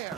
there!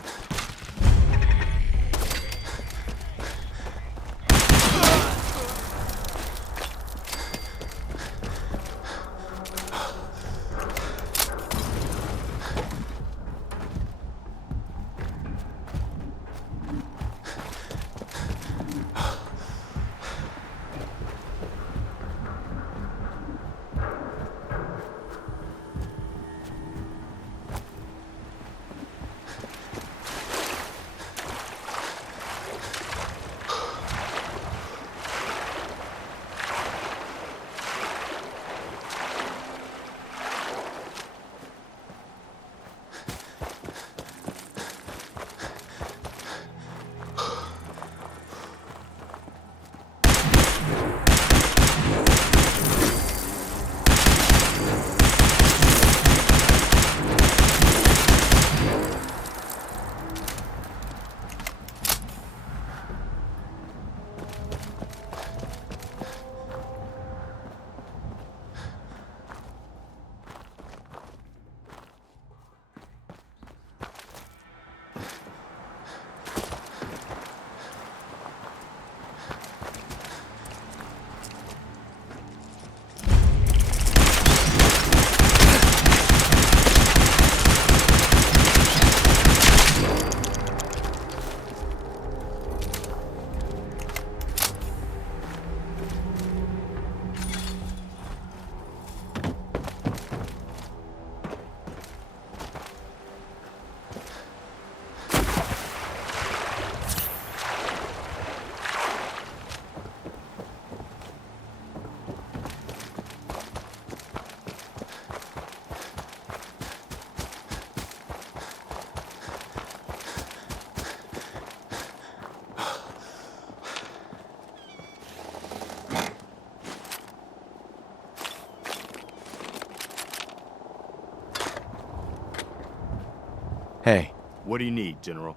Hey. What do you need, General?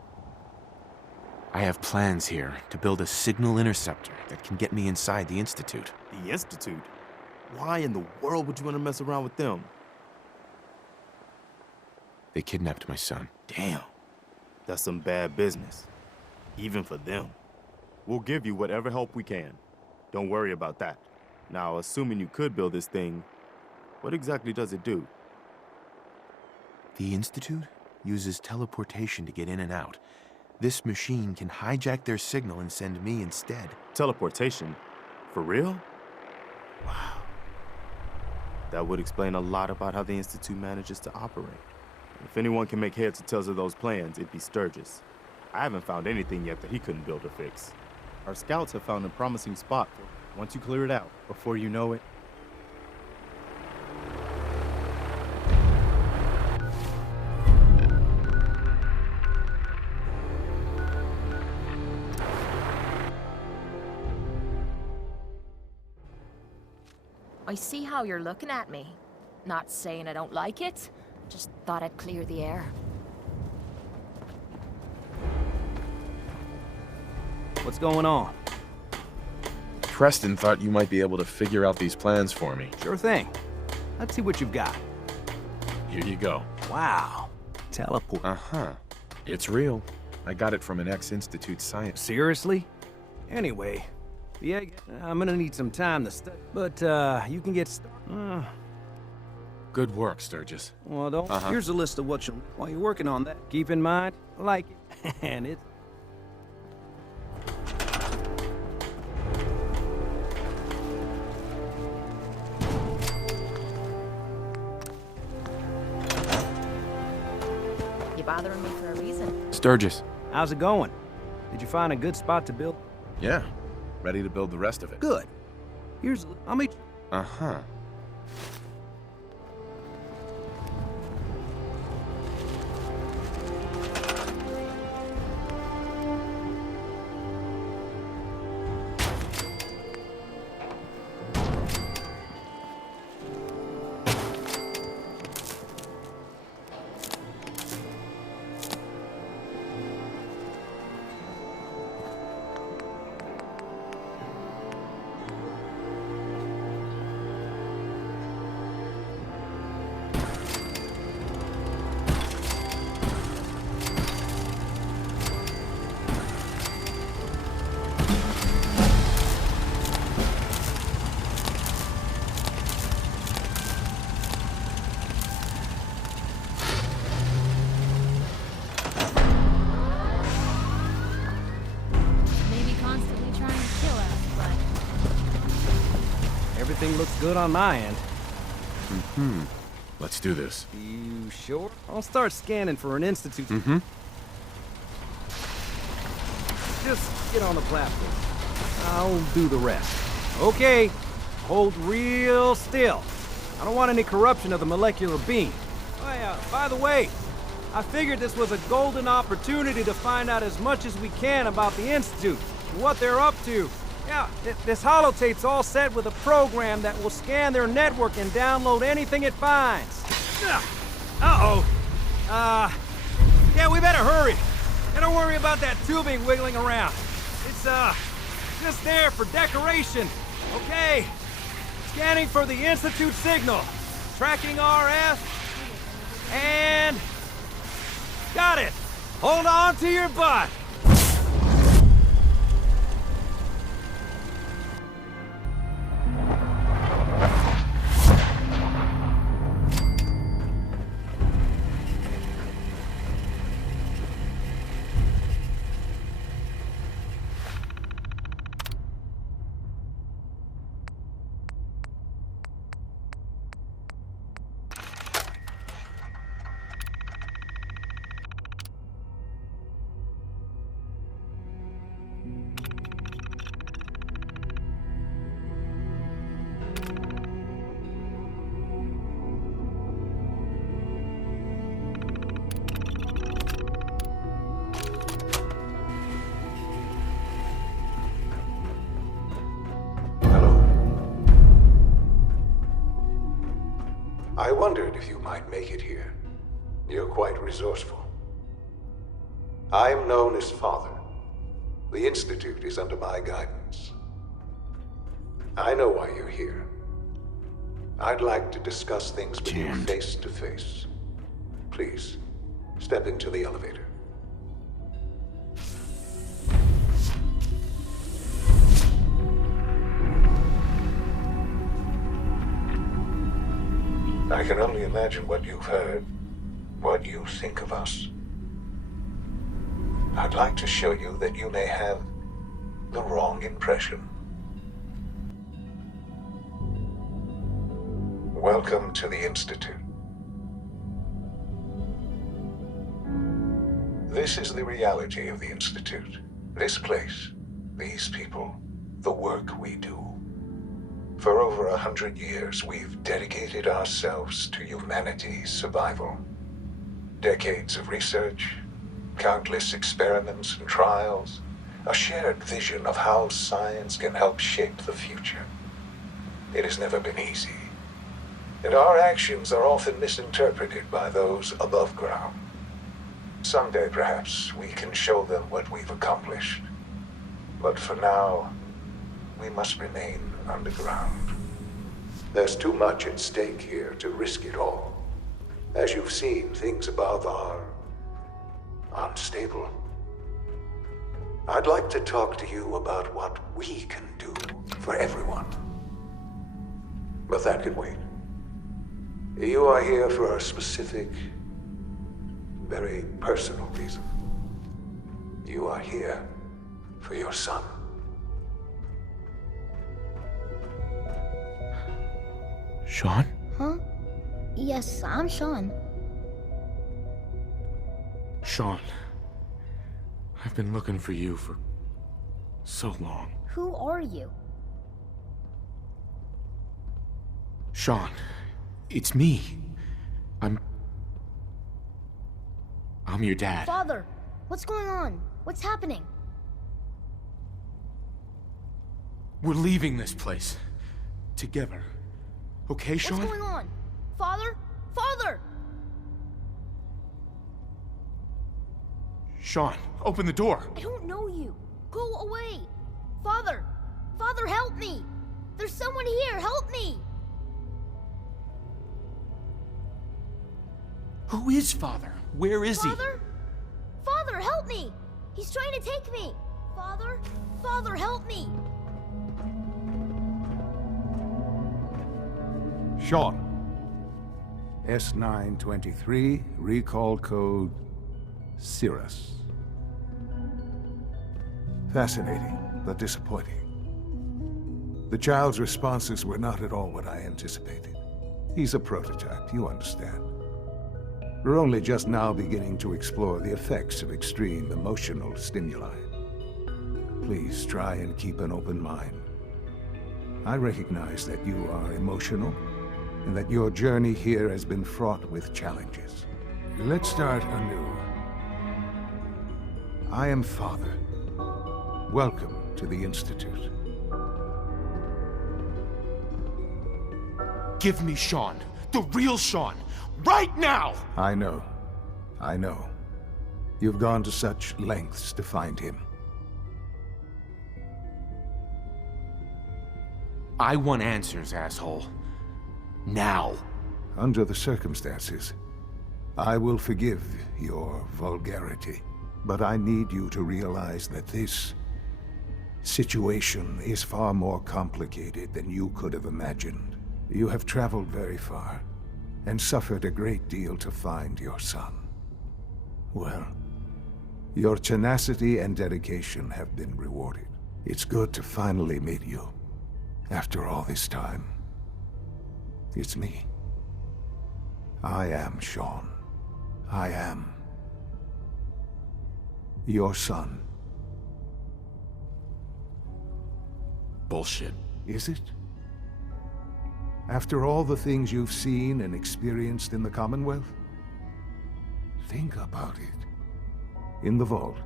I have plans here to build a signal interceptor that can get me inside the Institute. The Institute? Why in the world would you want to mess around with them? They kidnapped my son. Damn. That's some bad business. Even for them. We'll give you whatever help we can. Don't worry about that. Now, assuming you could build this thing, what exactly does it do? The Institute uses teleportation to get in and out. This machine can hijack their signal and send me instead. Teleportation? For real? Wow. That would explain a lot about how the Institute manages to operate. If anyone can make heads or tails of those plans, it'd be Sturgis. I haven't found anything yet that he couldn't build or fix. Our scouts have found a promising spot. Once you clear it out, before you know it, I see how you're looking at me. Not saying I don't like it, just thought I'd clear the air. What's going on? Preston thought you might be able to figure out these plans for me. Sure thing. Let's see what you've got. Here you go. Wow. Teleport. Uh-huh. It's real. I got it from an ex-Institute scientist. Seriously? Anyway, yeah, I'm gonna need some time to study. But, you can get started. Good work, Sturgis. Well, don't. Here's a list of what you'll while you're working on that. Keep in mind, I like it. And it's... You bothering me for a reason? Sturgis. How's it going? Did you find a good spot to build? Yeah. Ready to build the rest of it. Good. Here's... I'll meet you. Uh-huh. everything looks good on my end. Let's do this. You sure? I'll start scanning for an institute. Just get on the platform. I'll do the rest. Okay, hold real still. I don't want any corruption of the molecular beam. Oh yeah, by the way, I figured this was a golden opportunity to find out as much as we can about the Institute, and what they're up to. Yeah, this holotape's all set with a program that will scan their network and download anything it finds. Uh-oh. Yeah, we better hurry. And don't worry about that tubing wiggling around. It's, just there for decoration. Okay. Scanning for the Institute signal. Tracking RF. And... got it. Hold on to your butt. I wondered if you might make it here. You're quite resourceful. I'm known as Father. The Institute is under my guidance. I know why you're here. I'd like to discuss things with you face to face. Please, step into the elevator. I can only imagine what you've heard, what you think of us. I'd like to show you that you may have the wrong impression. Welcome to the Institute. This is the reality of the Institute. This place, these people, the work we do. For over 100 years, we've dedicated ourselves to humanity's survival. Decades of research, countless experiments and trials, a shared vision of how science can help shape the future. It has never been easy, and our actions are often misinterpreted by those above ground. Someday, perhaps, we can show them what we've accomplished. But for now, we must remain underground. There's too much at stake here to risk it all. As you've seen, things above are unstable. I'd like to talk to you about what we can do for everyone. But that can wait. You are here for a specific, very personal reason. You are here for your son. Sean? Huh? Yes, I'm Sean. Sean. I've been looking for you for so long. Who are you? Sean, it's me. I'm your dad. Father, what's going on? What's happening? We're leaving this place. Together. Okay, Sean? What's going on? Father? Father! Sean, open the door. I don't know you. Go away. Father! Father, help me! There's someone here, help me! Who is Father? Where is he? Father? Father, help me! He's trying to take me! Father? Father, help me! Sean. S923, recall code Cirrus. Fascinating, but disappointing. The child's responses were not at all what I anticipated. He's a prototype, you understand. We're only just now beginning to explore the effects of extreme emotional stimuli. Please try and keep an open mind. I recognize that you are emotional, and that your journey here has been fraught with challenges. Let's start anew. I am Father. Welcome to the Institute. Give me Sean. The real Sean. Right now! I know. I know. You've gone to such lengths to find him. I want answers, asshole. Now. Under the circumstances, I will forgive your vulgarity. But I need you to realize that this situation is far more complicated than you could have imagined. You have traveled very far, and suffered a great deal to find your son. Well, your tenacity and dedication have been rewarded. It's good to finally meet you, after all this time. It's me. I am Sean. I am your son. Bullshit. Is it? After all the things you've seen and experienced in the Commonwealth? Think about it. In the vault,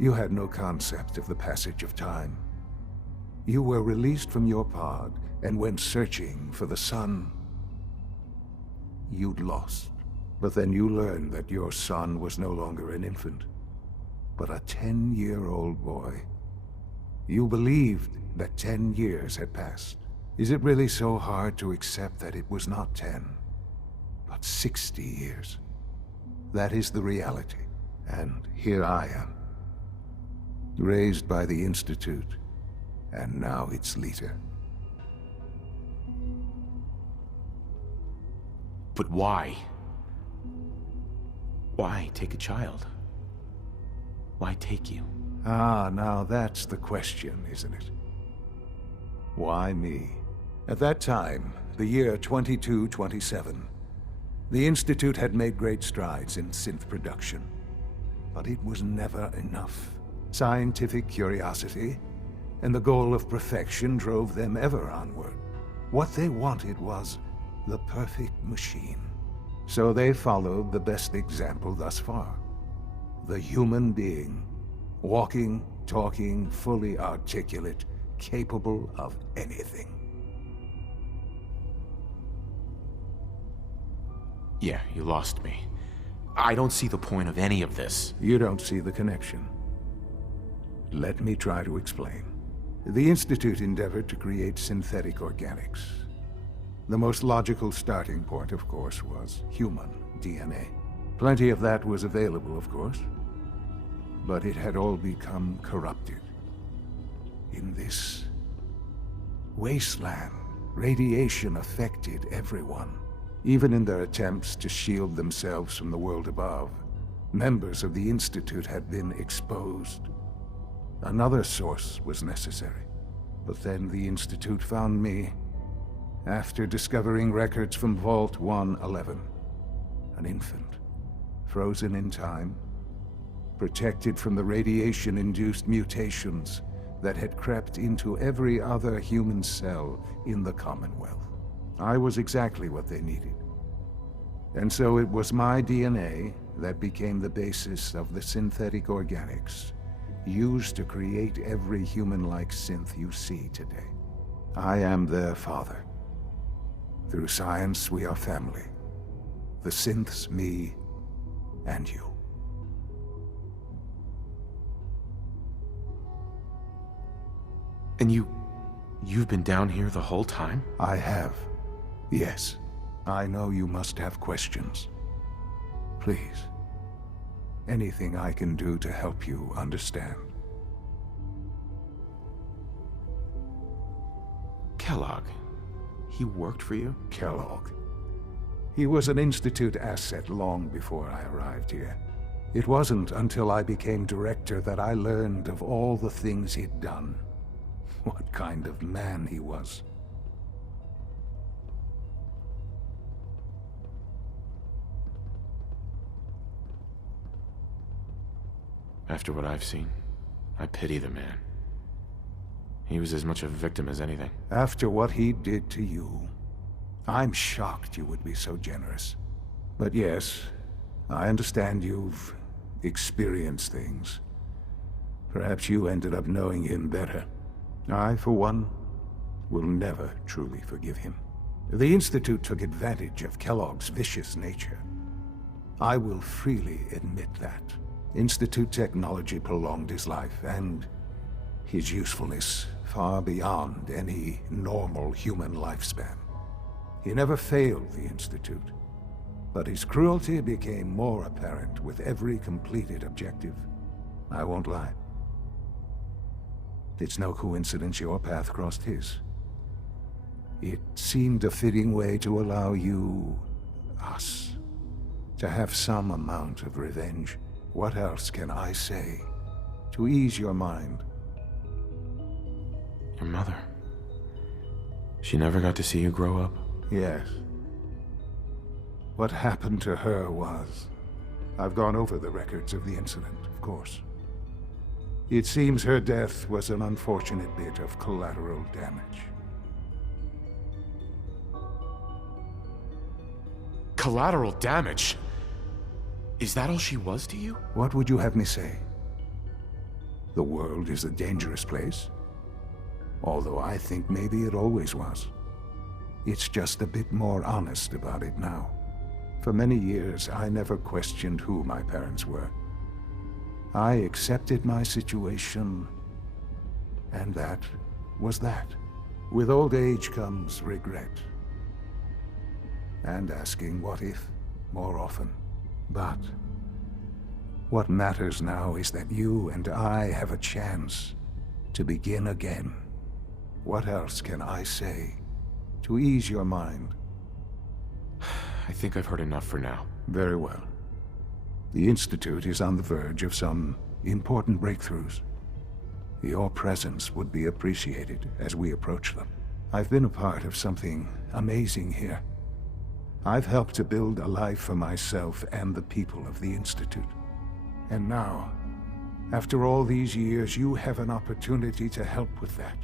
you had no concept of the passage of time. You were released from your pod and went searching for the son you'd lost. But then you learned that your son was no longer an infant, but a 10-year-old boy. You believed that 10 years had passed. Is it really so hard to accept that it was not 10, but 60 years? That is the reality. And here I am, raised by the Institute, and now its leader. But why? Why take a child? Why take you? Ah, now that's the question, isn't it? Why me? At that time, the year 2227, the Institute had made great strides in synth production. But it was never enough. Scientific curiosity and the goal of perfection drove them ever onward. What they wanted was the perfect machine. So they followed the best example thus far. The human being. Walking, talking, fully articulate, capable of anything. Yeah, you lost me. I don't see the point of any of this. You don't see the connection. Let me try to explain. The Institute endeavored to create synthetic organics. The most logical starting point, of course, was human DNA. Plenty of that was available, of course. But it had all become corrupted. In this wasteland, radiation affected everyone. Even in their attempts to shield themselves from the world above, members of the Institute had been exposed. Another source was necessary. But then the Institute found me, after discovering records from Vault 111. An infant, frozen in time, protected from the radiation-induced mutations that had crept into every other human cell in the Commonwealth. I was exactly what they needed. And so it was my DNA that became the basis of the synthetic organics used to create every human-like synth you see today. I am their father. Through science, we are family. The synths, me, and you. And you've been down here the whole time? I have. Yes. I know you must have questions. Please. Anything I can do to help you understand. Kellogg. He worked for you? Kellogg. He was an Institute asset long before I arrived here. It wasn't until I became director that I learned of all the things he'd done. what kind of man he was. After what I've seen, I pity the man. He was as much a victim as anything. After what he did to you, I'm shocked you would be so generous. But yes, I understand you've experienced things. Perhaps you ended up knowing him better. I, for one, will never truly forgive him. The Institute took advantage of Kellogg's vicious nature. I will freely admit that. Institute technology prolonged his life, and his usefulness far beyond any normal human lifespan. He never failed the Institute, but his cruelty became more apparent with every completed objective. I won't lie. It's no coincidence your path crossed his. It seemed a fitting way to allow you, us, to have some amount of revenge. What else can I say to ease your mind? Your mother. She never got to see you grow up? Yes. What happened to her was... I've gone over the records of the incident, of course. It seems her death was an unfortunate bit of collateral damage. Collateral damage? Is that all she was to you? What would you have me say? The world is a dangerous place? Although I think maybe it always was. It's just a bit more honest about it now. For many years, I never questioned who my parents were. I accepted my situation, and that was that. With old age comes regret. And asking what if more often. But what matters now is that you and I have a chance to begin again. What else can I say to ease your mind? I think I've heard enough for now. Very well. The Institute is on the verge of some important breakthroughs. Your presence would be appreciated as we approach them. I've been a part of something amazing here. I've helped to build a life for myself and the people of the Institute. And now, after all these years, you have an opportunity to help with that.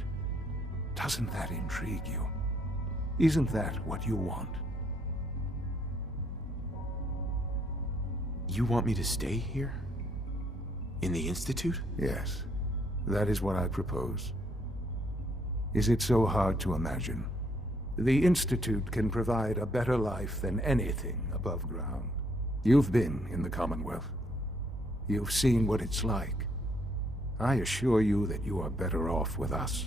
Doesn't that intrigue you? Isn't that what you want? You want me to stay here? In the Institute? Yes, that is what I propose. Is it so hard to imagine? The Institute can provide a better life than anything above ground. You've been in the Commonwealth. You've seen what it's like. I assure you that you are better off with us.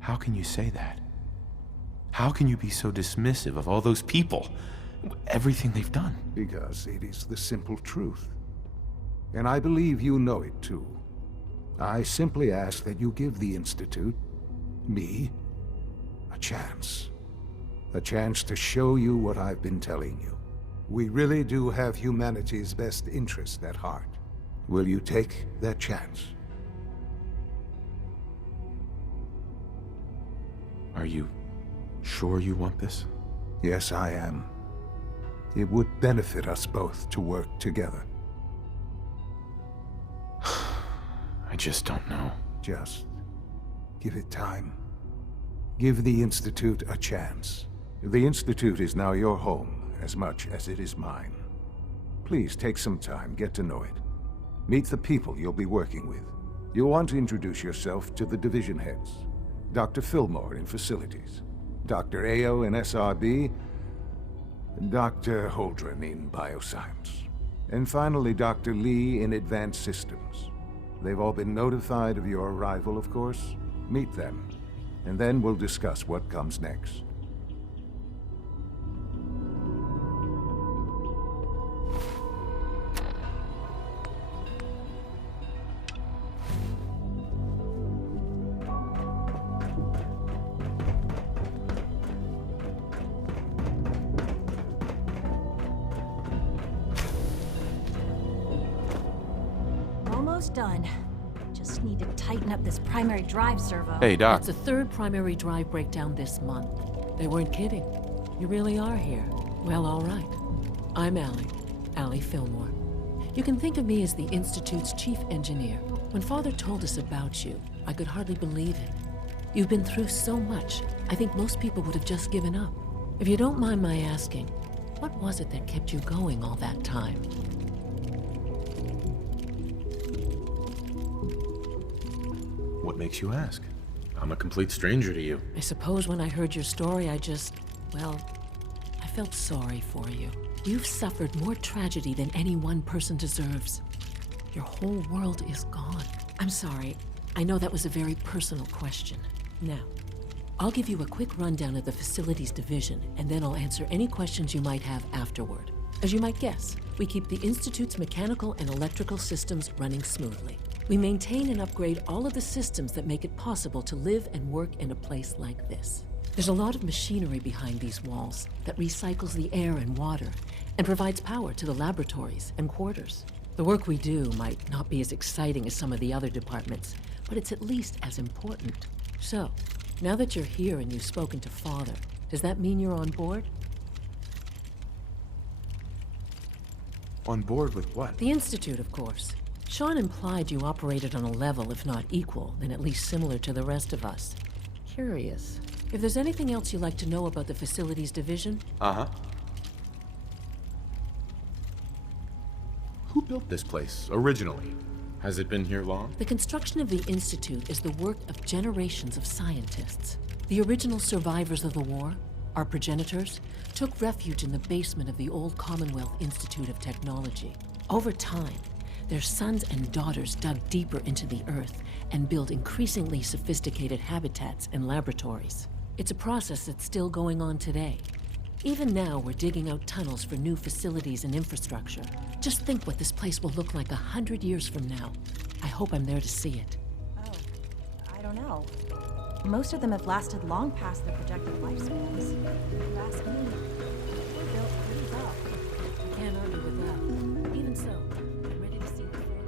How can you say that? How can you be so dismissive of all those people? Everything they've done? Because it is the simple truth. And I believe you know it too. I simply ask that you give the Institute, me, a chance. A chance to show you what I've been telling you. We really do have humanity's best interest at heart. Will you take that chance? Are you sure you want this? Yes, I am. It would benefit us both to work together. I just don't know. Just give it time. Give the Institute a chance. The Institute is now your home as much as it is mine. Please take some time, get to know it. Meet the people you'll be working with. You'll want to introduce yourself to the division heads. Dr. Fillmore in Facilities, Dr. Ayo in SRB, Dr. Holdren in Bioscience, and finally Dr. Lee in Advanced Systems. They've all been notified of your arrival, of course. Meet them, and then we'll discuss what comes next. Almost done. Just need to tighten up this primary drive servo. Hey, Doc. It's the third primary drive breakdown this month. They weren't kidding. You really are here. Well, all right. I'm Allie Fillmore. You can think of me as the Institute's chief engineer. When Father told us about you, I could hardly believe it. You've been through so much, I think most people would have just given up. If you don't mind my asking, what was it that kept you going all that time? What makes you ask? I'm a complete stranger to you. I suppose when I heard your story, I felt sorry for you. You've suffered more tragedy than any one person deserves. Your whole world is gone. I'm sorry. I know that was a very personal question. Now, I'll give you a quick rundown of the Facilities Division, and then I'll answer any questions you might have afterward. As you might guess, we keep the Institute's mechanical and electrical systems running smoothly. We maintain and upgrade all of the systems that make it possible to live and work in a place like this. There's a lot of machinery behind these walls that recycles the air and water and provides power to the laboratories and quarters. The work we do might not be as exciting as some of the other departments, but it's at least as important. So, now that you're here and you've spoken to Father, does that mean you're on board? On board with what? The Institute, of course. Sean implied you operated on a level, if not equal, then at least similar to the rest of us. Curious. If there's anything else you'd like to know about the Facilities Division? Uh-huh. Who built this place, originally? Has it been here long? The construction of the Institute is the work of generations of scientists. The original survivors of the war, our progenitors, took refuge in the basement of the old Commonwealth Institute of Technology. Over time, their sons and daughters dug deeper into the earth and built increasingly sophisticated habitats and laboratories. It's a process that's still going on today. Even now, we're digging out tunnels for new facilities and infrastructure. Just think what this place will look like 100 years from now. I hope I'm there to see it. Oh, I don't know. Most of them have lasted long past their projected lifespans. If you ask me, they're built pretty tough. I can't argue with that. Even so, I'm ready to see the full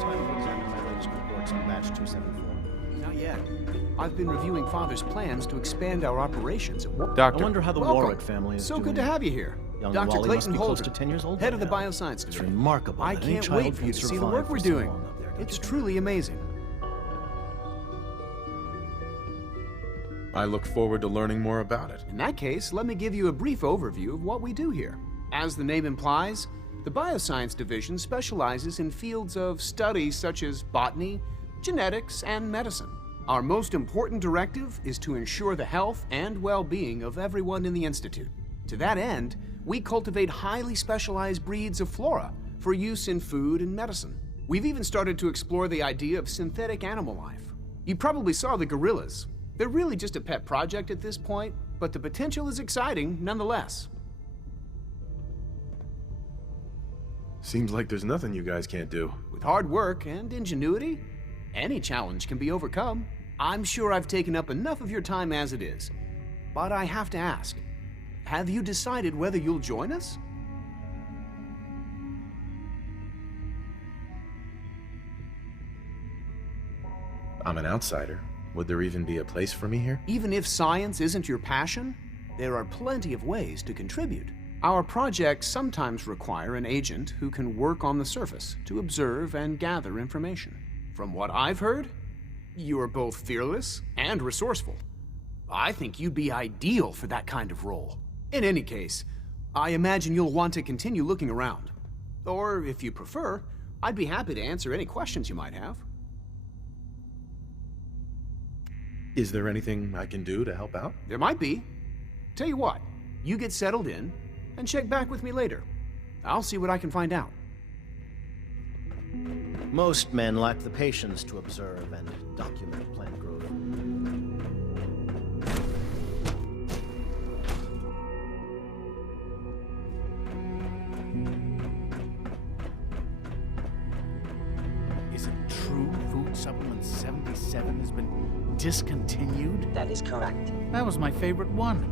Time to examine my latest reports on batch 274. Not yet. I've been reviewing Father's plans to expand our operations at Warwick. Doctor. I wonder how the Welcome. Warwick family is So doing. good to have you here. Young Dr. Wally must Clayton be close Holder, to 10 years old head by of the now. Bioscience It's Division. remarkable I that any can't child wait for you can to see the survive work for we're so doing. long up there, don't It's you? truly amazing. I look forward to learning more about it. In that case, let me give you a brief overview of what we do here. As the name implies, the Bioscience Division specializes in fields of study such as botany, genetics, and medicine. Our most important directive is to ensure the health and well-being of everyone in the Institute. To that end, we cultivate highly specialized breeds of flora for use in food and medicine. We've even started to explore the idea of synthetic animal life. You probably saw the gorillas. They're really just a pet project at this point, but the potential is exciting nonetheless. Seems like there's nothing you guys can't do. With hard work and ingenuity, any challenge can be overcome. I'm sure I've taken up enough of your time as it is, but I have to ask, have you decided whether you'll join us? I'm an outsider. Would there even be a place for me here? Even if science isn't your passion, there are plenty of ways to contribute. Our projects sometimes require an agent who can work on the surface to observe and gather information. From what I've heard, you are both fearless and resourceful. I think you'd be ideal for that kind of role. In any case, I imagine you'll want to continue looking around. Or, if you prefer, I'd be happy to answer any questions you might have. Is there anything I can do to help out? There might be. Tell you what, you get settled in and check back with me later. I'll see what I can find out. Most men lack the patience to observe and document plant growth. Is it true Food Supplement 77 has been discontinued? That is correct. That was my favorite one.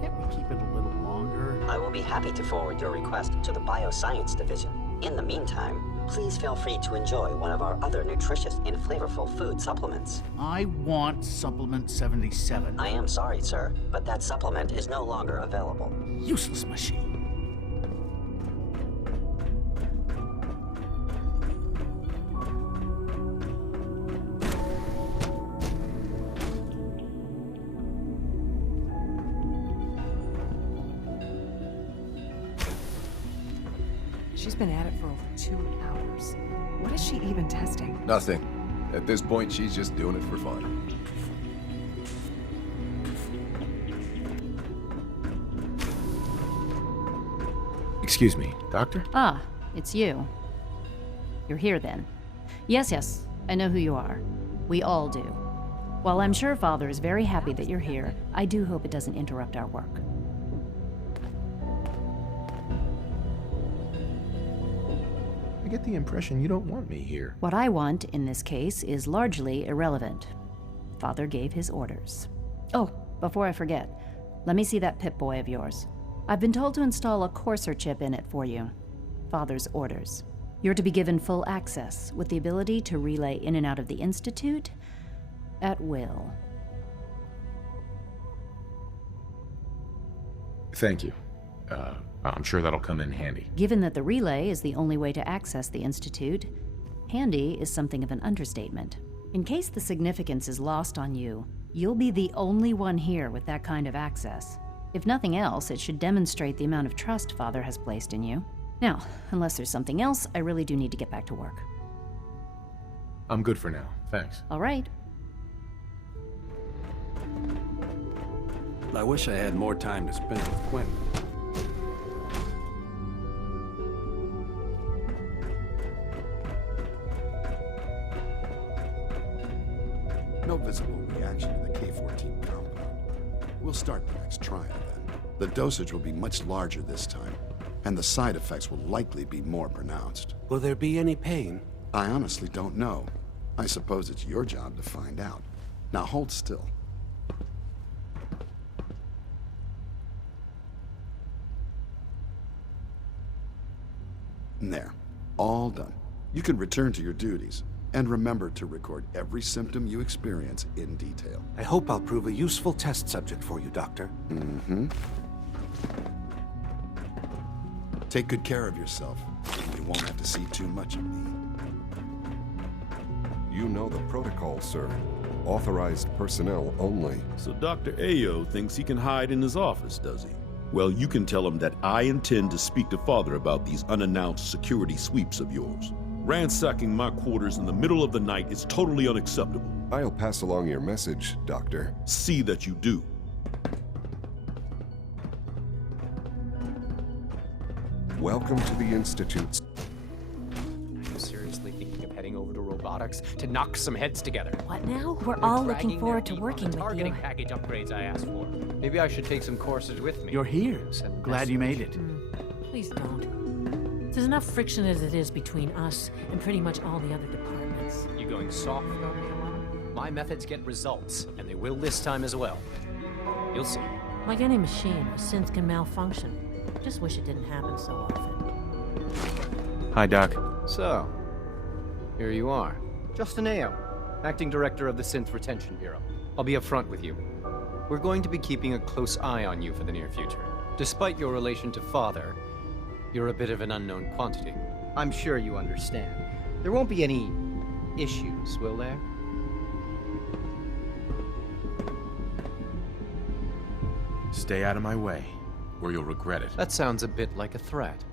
Can't we keep it a little longer? longer? I will be happy to forward your request to the Bioscience Division. In the meantime, please feel free to enjoy one of our other nutritious and flavorful food supplements. I want Supplement 77. I am sorry, sir, but that supplement is no longer available. Useless machine. She's been at it for over 2 hours. What is she even testing? Nothing. At this point, she's just doing it for fun. Excuse me, Doctor? Ah, it's you. You're here then. Yes, I know who you are. We all do. While I'm sure Father is very happy that you're here, I do hope it doesn't interrupt our work. I get the impression you don't want me here. What I want, in this case, is largely irrelevant. Father gave his orders. Oh, before I forget, let me see that Pip-Boy of yours. I've been told to install a Courser chip in it for you. Father's orders. You're to be given full access, with the ability to relay in and out of the Institute at will. Thank you. I'm sure that'll come in handy. Given that the relay is the only way to access the Institute, handy is something of an understatement. In case the significance is lost on you, you'll be the only one here with that kind of access. If nothing else, it should demonstrate the amount of trust Father has placed in you. Now, unless there's something else, I really do need to get back to work. I'm good for now, thanks. All right. I wish I had more time to spend with Quentin. No visible reaction to the K-14 compound. We'll start the next trial then. The dosage will be much larger this time, and the side effects will likely be more pronounced. Will there be any pain? I honestly don't know. I suppose it's your job to find out. Now hold still. There. All done. You can return to your duties. And remember to record every symptom you experience in detail. I hope I'll prove a useful test subject for you, Doctor. Mm-hmm. Take good care of yourself. You won't have to see too much of me. You know the protocol, sir. Authorized personnel only. So Dr. Ayo thinks he can hide in his office, does he? Well, you can tell him that I intend to speak to Father about these unannounced security sweeps of yours. Ransacking my quarters in the middle of the night is totally unacceptable. I'll pass along your message, Doctor. See that you do. Welcome to the Institute. Are you seriously thinking of heading over to robotics to knock some heads together? What now? We're all looking forward to working with you. Targeting package upgrades I asked for. Maybe I should take some courses with me. You're here. Glad you made it. Please don't. There's enough friction as it is between us and pretty much all the other departments. You going soft on me, Alana? My methods get results, and they will this time as well. You'll see. Like any machine, a synth can malfunction. Just wish it didn't happen so often. Hi, Doc. So, here you are. Justin Ayo, Acting Director of the Synth Retention Bureau. I'll be upfront with you. We're going to be keeping a close eye on you for the near future. Despite your relation to Father, you're a bit of an unknown quantity. I'm sure you understand. There won't be any issues, will there? Stay out of my way, or you'll regret it. That sounds a bit like a threat.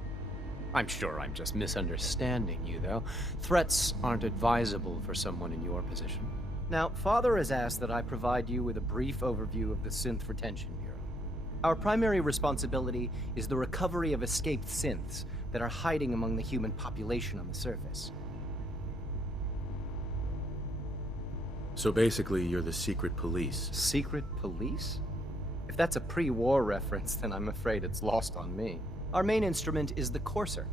I'm sure I'm just misunderstanding you, though. Threats aren't advisable for someone in your position. Now, Father has asked that I provide you with a brief overview of the Synth Retention Bureau. Our primary responsibility is the recovery of escaped synths that are hiding among the human population on the surface. So basically, you're the secret police. Secret police? If that's a pre-war reference, then I'm afraid it's lost on me. Our main instrument is the Courser,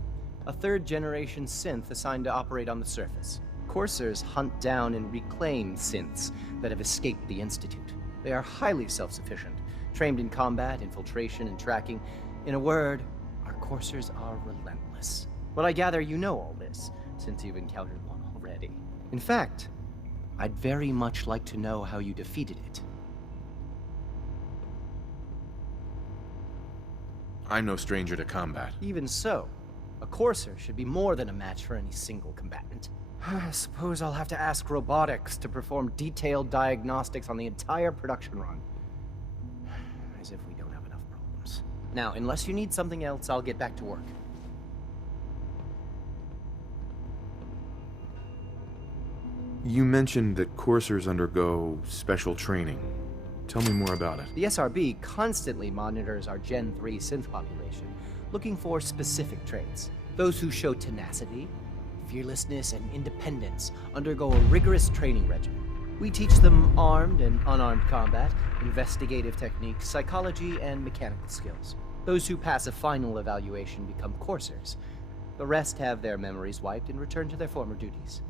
a third-generation synth assigned to operate on the surface. Coursers hunt down and reclaim synths that have escaped the Institute. They are highly self-sufficient, trained in combat, infiltration, and tracking, In a word, our coursers are relentless. But I gather you know all this, since you've encountered one already. In fact, I'd very much like to know how you defeated it. I'm no stranger to combat. Even so, a courser should be more than a match for any single combatant. I suppose I'll have to ask robotics to perform detailed diagnostics on the entire production run. As if we don't have enough problems. Now, unless you need something else, I'll get back to work. You mentioned that coursers undergo special training. Tell me more about it. The SRB constantly monitors our Gen 3 synth population, looking for specific traits. Those who show tenacity, fearlessness, and independence undergo a rigorous training regimen. We teach them armed and unarmed combat, investigative techniques, psychology, and mechanical skills. Those who pass a final evaluation become coursers. The rest have their memories wiped and return to their former duties.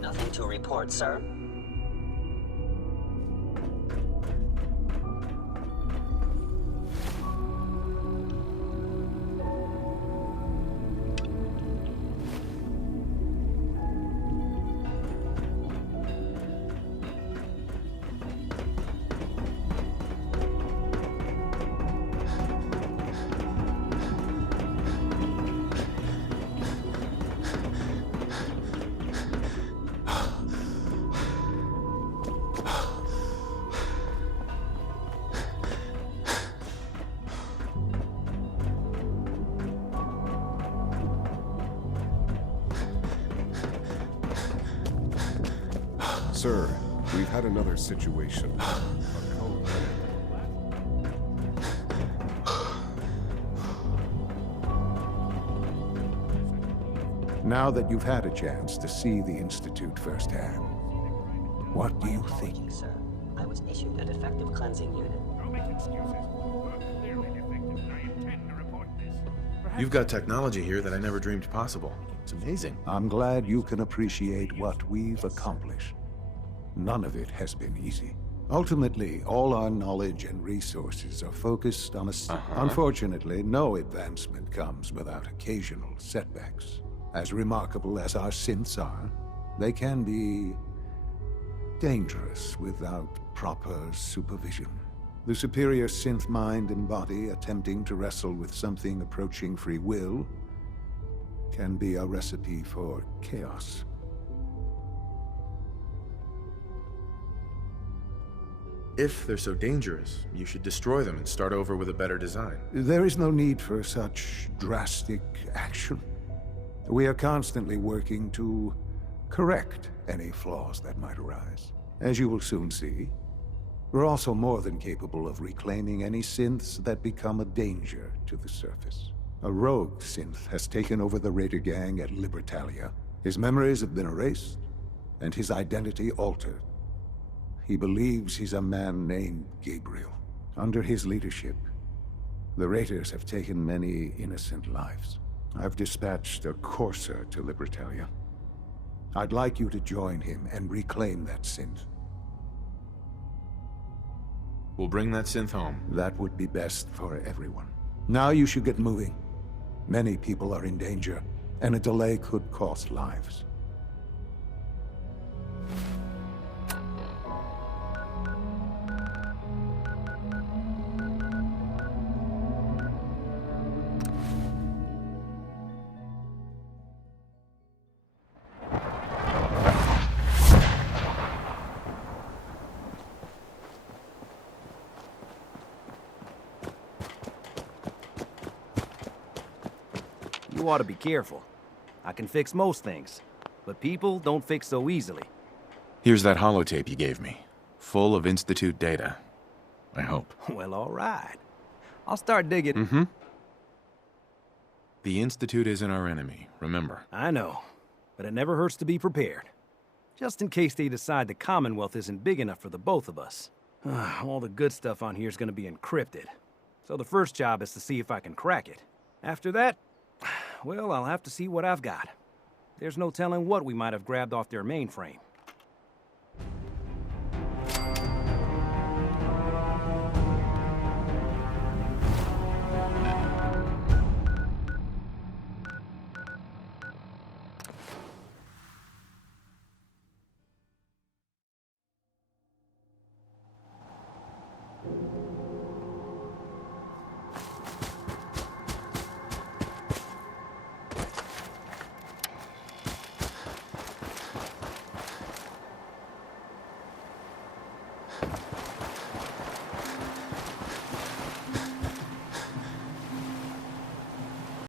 Nothing to report, sir. Sir, we've had another situation. Now that you've had a chance to see the Institute firsthand, what do you think? Sir, I was issued a defective cleansing unit. You've got technology here that I never dreamed possible. It's amazing. I'm glad you can appreciate what we've accomplished. None of it has been easy. Ultimately, all our knowledge and resources are focused on Unfortunately, no advancement comes without occasional setbacks. As remarkable as our synths are, they can be dangerous without proper supervision. The superior synth mind and body attempting to wrestle with something approaching free will can be a recipe for chaos. If they're so dangerous, you should destroy them and start over with a better design. There is no need for such drastic action. We are constantly working to correct any flaws that might arise. As you will soon see, we're also more than capable of reclaiming any synths that become a danger to the surface. A rogue synth has taken over the Raider gang at Libertalia. His memories have been erased, and his identity altered. He believes he's a man named Gabriel. Under his leadership, the Raiders have taken many innocent lives. I've dispatched a courser to Libertalia. I'd like you to join him and reclaim that synth. We'll bring that synth home. That would be best for everyone. Now you should get moving. Many people are in danger, and a delay could cost lives. You ought to be careful. I can fix most things, but people don't fix so easily. Here's that holotape you gave me, full of Institute data. I hope. Well, all right. I'll start digging. The Institute isn't our enemy, remember. I know, but it never hurts to be prepared. Just in case they decide the Commonwealth isn't big enough for the both of us. All the good stuff on here is going to be encrypted. So the first job is to see if I can crack it. After that, Well, I'll have to see what I've got. There's no telling what we might have grabbed off their mainframe.